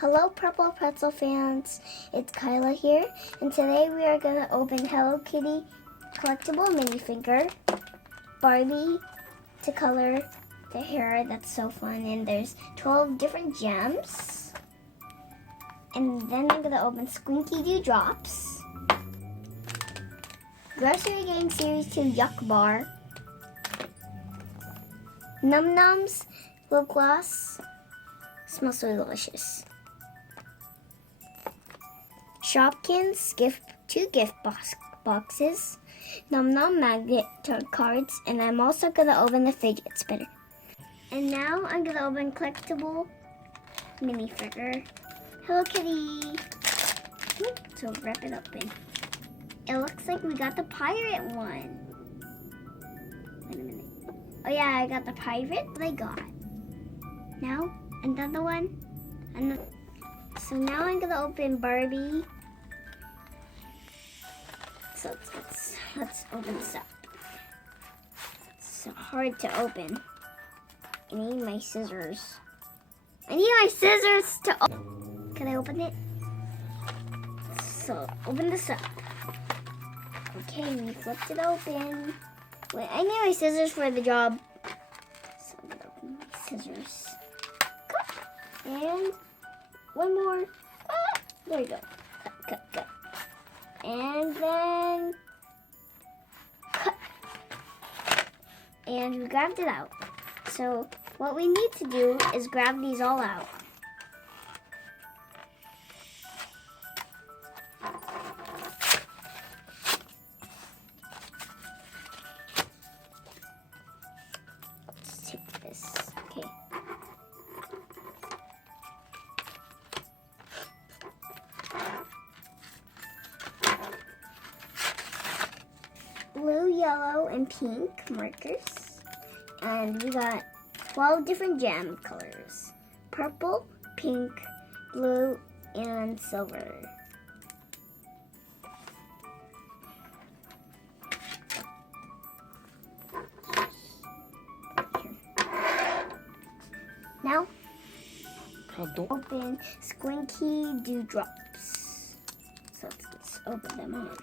Hello Purple Pretzel fans, it's Kyla here, and today we are going to open Hello Kitty collectible minifigure, Barbie to color the hair. That's so fun, and there's 12 different gems. And then I'm going to open Squinky Dewdrops, Grocery Gang Series 2 Yuck Bar, Num Nums Lip Gloss, smells so delicious. Shopkins two gift boxes, Num Num magnet cards, and I'm also going to open the fidget spinner. And now I'm going to open collectible minifigure, Hello Kitty. So wrap it open. It looks like we got the pirate one. Wait a minute. Oh yeah, I got the pirate that I got. Now, another one. So now I'm going to open Barbie. So let's open this up. It's so hard to open. I need my scissors. Can I open it? So open this up. Okay, we flipped it open. Wait, I need my scissors for the job. So I'm gonna open my scissors. And one more. There you go. Cut. And then cut. And we grabbed it out. So what we need to do is grab these all out. Let's take this. Okay. Blue, yellow, and pink markers. And we got 12 different gem colors. Purple, pink, blue, and silver. Now, open Squinky Dewdrops. So let's open them on.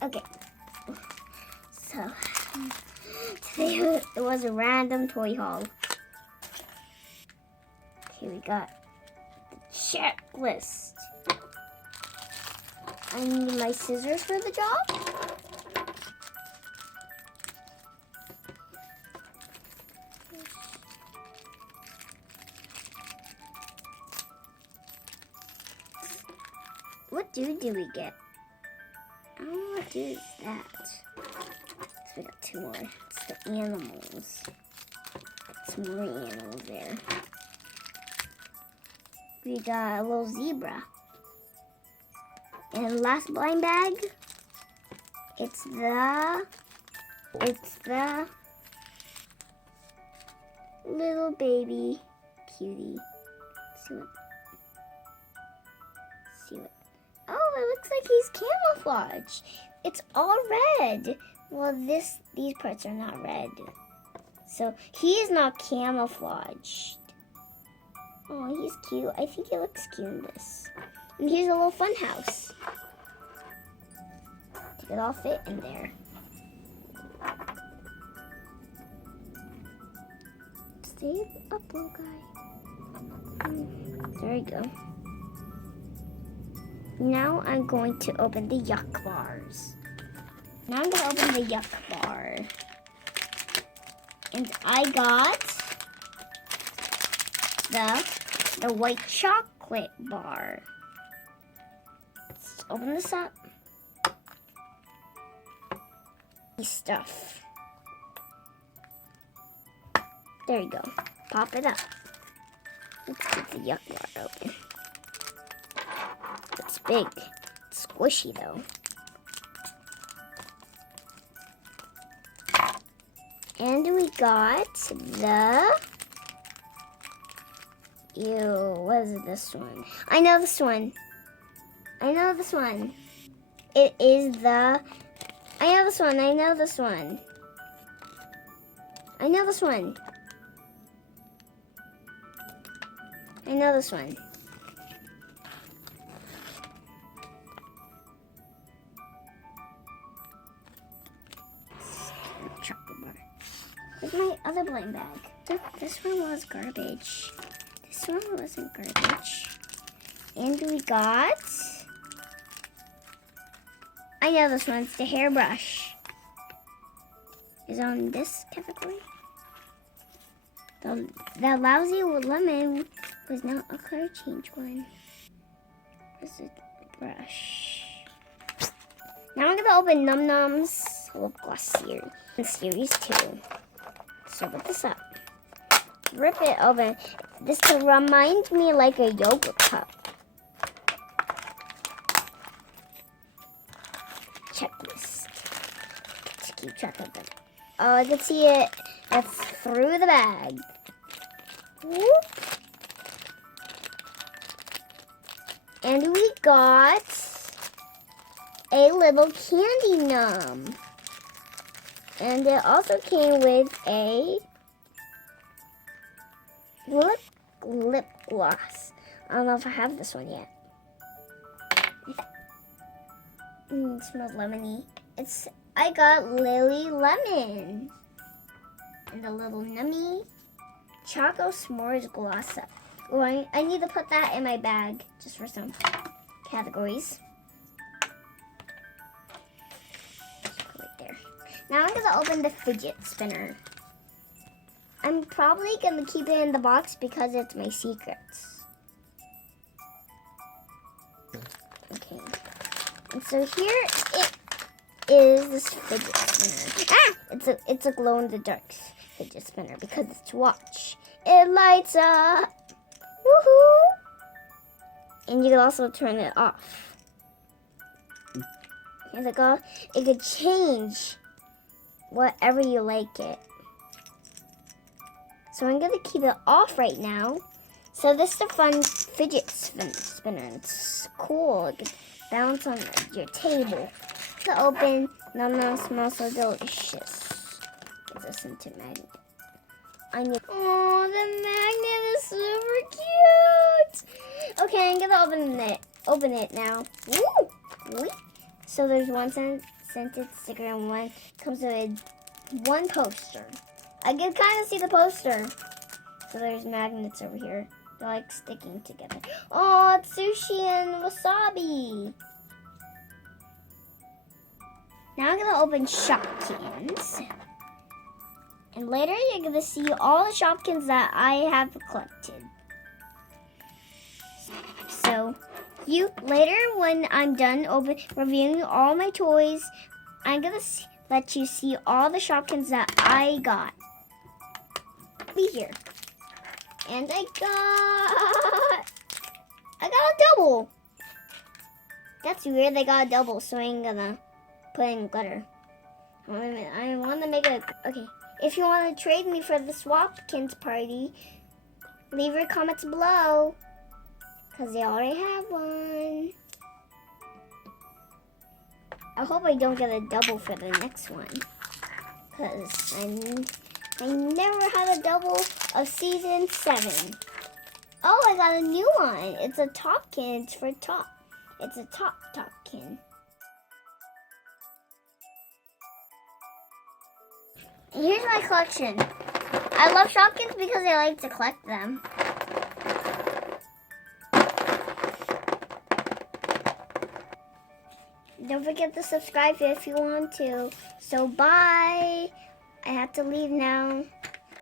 Okay, so today it was a random toy haul. Okay, we got the checklist. I need my scissors for the job. What do we get? I don't know what is that. So we got two more. It's the animals. Some more animals there. We got a little zebra. And last blind bag, it's the little baby cutie. See what? Oh, it looks like he's camouflage. It's all red. Well, these parts are not red. So he is not camouflaged. Oh, he's cute. I think he looks cute in this. And here's a little fun house. Did it all fit in there? Stay up, little guy. There you go. Now I'm going to open the Yuck Bars. Now I'm going to open the Yuck Bar. And I got the white chocolate bar. Let's open this up. Stuff. There you go. Pop it up. Let's get the Yuck Bar open. It's big. It's squishy though. And we got the... Ew, what is this one? I know this one. It is the... I know this one. I know this one. I know this one. Chocolate bar. Where's my other blind bag? This one was garbage. This one wasn't garbage. And we got... I know this one. It's the hairbrush. Is on this category. The lousy lemon was now a color change one. This is the brush. Now I'm gonna open Num Num's lip gloss series 2. So put this up. Rip it open. This to remind me like a yogurt cup. Checklist. To keep track of them. Oh, I can see it. It's through the bag. Whoop. And we got a little candy num. And it also came with a lip gloss. I don't know if I have this one yet. It smells lemony. I got Lily Lemon. And a little nummy Choco S'mores gloss. I need to put that in my bag just for some categories. Right there. Now I'm gonna open the fidget spinner. I'm probably gonna keep it in the box because it's my secrets. Okay. And so here it is this fidget spinner. Ah! It's a glow in the dark fidget spinner because it's watch. It lights up. Woohoo! And you can also turn it off. And it could change whatever you like it. So I'm gonna keep it off right now. So this is a fun fidget spinner. It's cool. It can bounce on your table. To open, Num Num smells so delicious. It's a scented magnet. Oh, the magnet is super cute. Okay, I'm gonna open it now. Woo! So there's one scented sticker and one comes with one poster. I can kind of see the poster. So there's magnets over here. They're like sticking together. Oh, it's sushi and wasabi. Now I'm gonna open Shopkins. And later you're gonna see all the Shopkins that I have collected. So later when I'm done reviewing all my toys, I'm gonna let you see all the Shopkins that I got. Be here. And I got a double. That's weird, they got a double, so I'm gonna put in glitter. I want to make it, okay. If you want to trade me for the Swapkins party, leave your comments below, because they already have one. I hope I don't get a double for the next one, because I never had a double of season 7. Oh, I got a new one. It's a Topkin. It's for top. It's a Topkin. And here's my collection. I love Shopkins because I like to collect them. Don't forget to subscribe if you want to. So bye. I have to leave now.